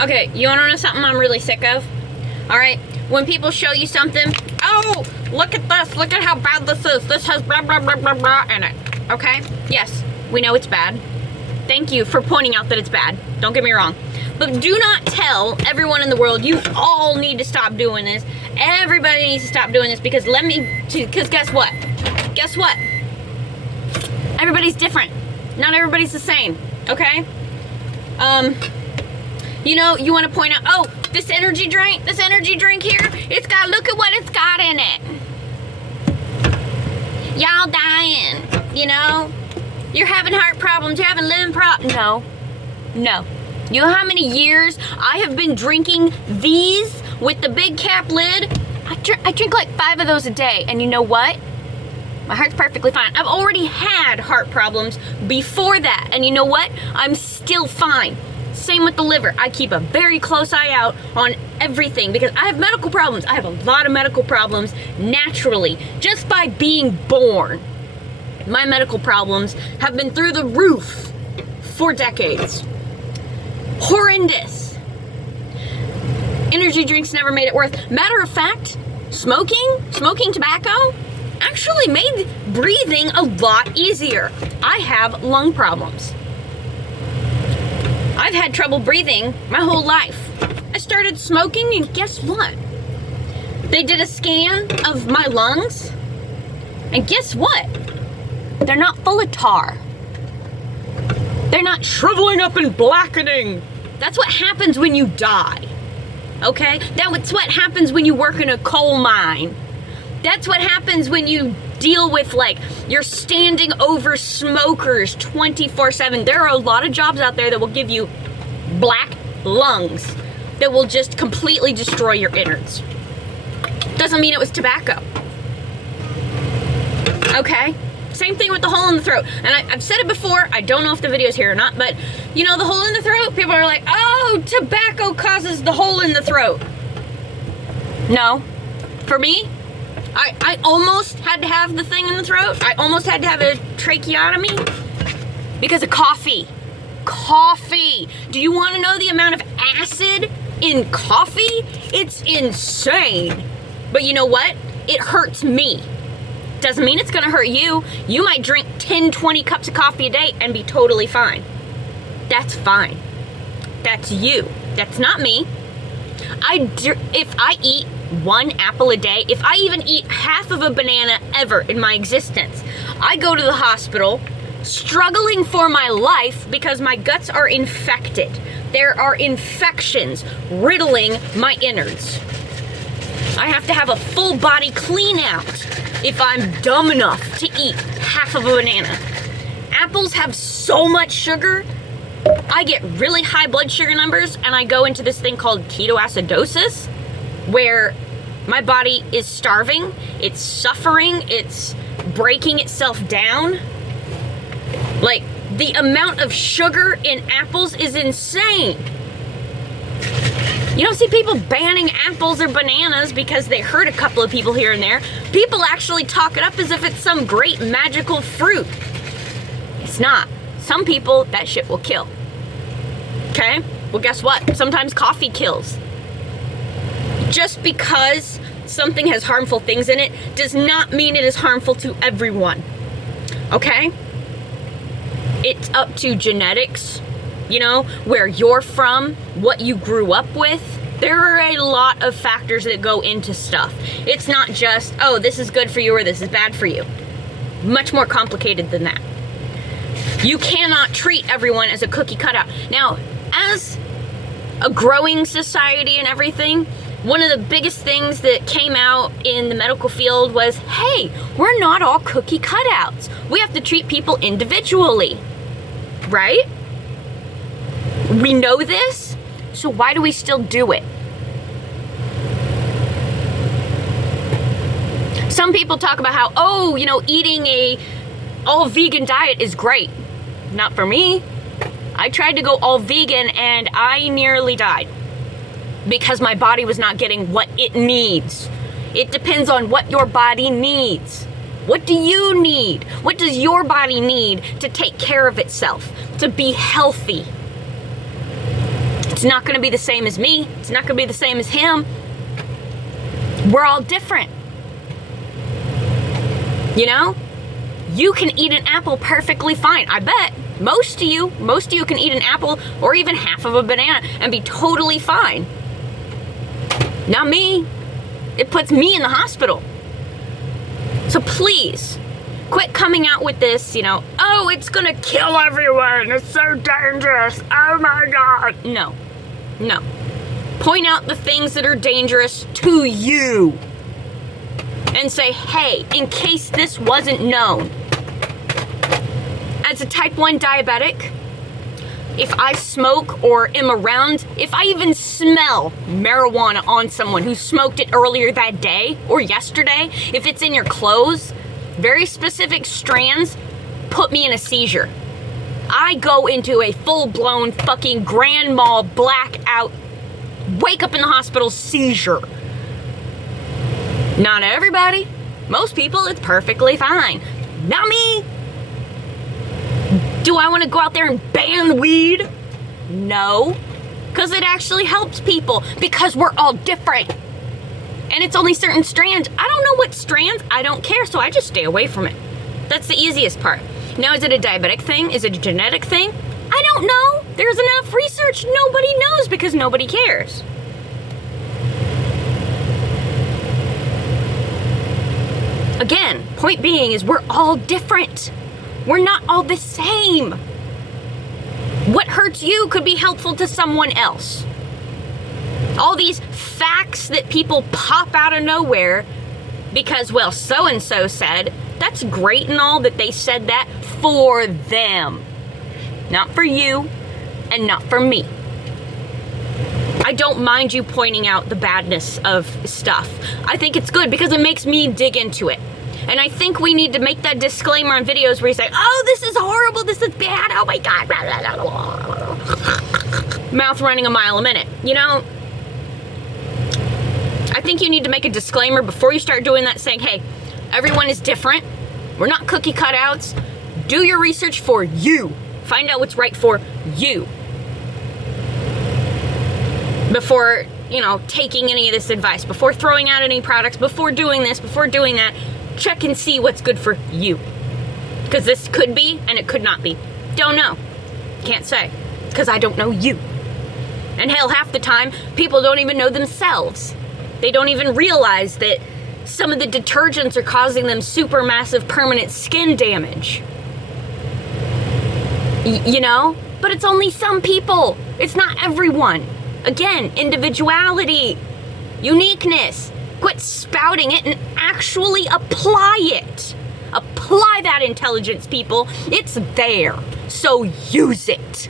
Okay, you wanna know something I'm really sick of? Alright, when people show you something, oh, look at this, look at how bad this is. This has blah, blah, blah, blah, blah in it. Okay? Yes, we know it's bad. Thank you for pointing out that it's bad. Don't get me wrong. But do not tell everyone in the world, you all need to stop doing this. Everybody needs to stop doing this because guess what? Guess what? Everybody's different. Not everybody's the same, okay? You know, you want to point out, oh, this energy drink here, it's got, look at what it's got in it. Y'all dying, you know? You're having heart problems, you're having liver problems. No. You know how many years I have been drinking these with the big cap lid? I drink like 5 of those a day, and you know what? My heart's perfectly fine. I've already had heart problems before that, and you know what? I'm still fine. Same with the liver. I keep a very close eye out on everything because I have medical problems. I have a lot of medical problems naturally, just by being born. My medical problems have been through the roof for decades. Horrendous. Energy drinks never made it worth. Matter of fact, smoking tobacco actually made breathing a lot easier. I have lung problems. I've had trouble breathing my whole life. I started smoking and guess what? They did a scan of my lungs and guess what? They're not full of tar. They're not shriveling up and blackening. That's what happens when you die. Okay? That's what happens when you work in a coal mine. That's what happens when you deal with, like, you're standing over smokers 24/7. There are a lot of jobs out there that will give you black lungs that will just completely destroy your innards. Doesn't mean it was tobacco. Okay? Same thing with the hole in the throat. And I've said it before, I don't know if the video's here or not, but you know the hole in the throat? People are like, oh, tobacco causes the hole in the throat. No. For me, I almost had to have the thing in the throat. I almost had to have a tracheotomy because of coffee. Coffee. Do you want to know the amount of acid in coffee? It's insane. But you know what? It hurts me. Doesn't mean it's gonna hurt you. You might drink 10, 20 cups of coffee a day and be totally fine. That's fine. That's you. That's not me. If I eat 1 apple a day, if I even eat half of a banana ever in my existence, I go to the hospital struggling for my life because my guts are infected. There are infections riddling my innards. I have to have a full body clean out if I'm dumb enough to eat half of a banana. Apples have so much sugar, I get really high blood sugar numbers and I go into this thing called ketoacidosis where my body is starving, it's suffering, it's breaking itself down. Like, the amount of sugar in apples is insane. You don't see people banning apples or bananas because they hurt a couple of people here and there. People actually talk it up as if it's some great magical fruit. It's not. Some people, that shit will kill. Okay? Well, guess what? Sometimes coffee kills. Just because something has harmful things in it does not mean it is harmful to everyone. Okay? It's up to genetics, you know, where you're from, what you grew up with. There are a lot of factors that go into stuff. It's not just, oh, this is good for you or this is bad for you. Much more complicated than that. You cannot treat everyone as a cookie cutout. Now, as a growing society and everything, one of the biggest things that came out in the medical field was, hey, we're not all cookie cutouts. We have to treat people individually, right? We know this, so why do we still do it? Some people talk about how, oh, you know, eating a all vegan diet is great. Not for me. I tried to go all vegan and I nearly died because my body was not getting what it needs. It depends on what your body needs. What do you need? What does your body need to take care of itself, to be healthy? It's not going to be the same as me. It's not going to be the same as him. We're all different. You know? You can eat an apple perfectly fine. I bet most of you can eat an apple or even half of a banana and be totally fine. Not me. It puts me in the hospital. So please, quit coming out with this, you know, oh, it's gonna kill everyone. It's so dangerous. Oh my God. No. No. Point out the things that are dangerous to you. And say, hey, in case this wasn't known, as a type 1 diabetic, if I smoke or am around, if I even smell marijuana on someone who smoked it earlier that day or yesterday, if it's in your clothes, very specific strands put me in a seizure. I go into a full-blown fucking grand mal blackout, wake up in the hospital seizure. Not everybody. Most people, it's perfectly fine. Not me. Do I want to go out there and ban weed? No. Because it actually helps people. Because we're all different. And it's only certain strands. I don't know what strands. I don't care, so I just stay away from it. That's the easiest part. Now, is it a diabetic thing? Is it a genetic thing? I don't know. There's enough research. Nobody knows because nobody cares. Again, point being is we're all different. We're not all the same. What hurts you could be helpful to someone else. All these facts that people pop out of nowhere because, well, so-and-so said, that's great and all that they said that for them. Not for you and not for me. I don't mind you pointing out the badness of stuff. I think it's good because it makes me dig into it. And I think we need to make that disclaimer on videos where you say, oh, this is horrible, this is bad, oh my God. Mouth running a mile a minute. You know, I think you need to make a disclaimer before you start doing that saying, hey, everyone is different. We're not cookie cutouts. Do your research for you. Find out what's right for you. Before, you know, taking any of this advice, before throwing out any products, before doing this, before doing that, check and see what's good for you. Because this could be and it could not be. Don't know. Can't say. Because I don't know you. And hell, half the time, people don't even know themselves. They don't even realize that some of the detergents are causing them super massive permanent skin damage. You know? But it's only some people. It's not everyone. Again, individuality, uniqueness. Quit spouting it and actually apply it. Apply that intelligence, people. It's there. So use it.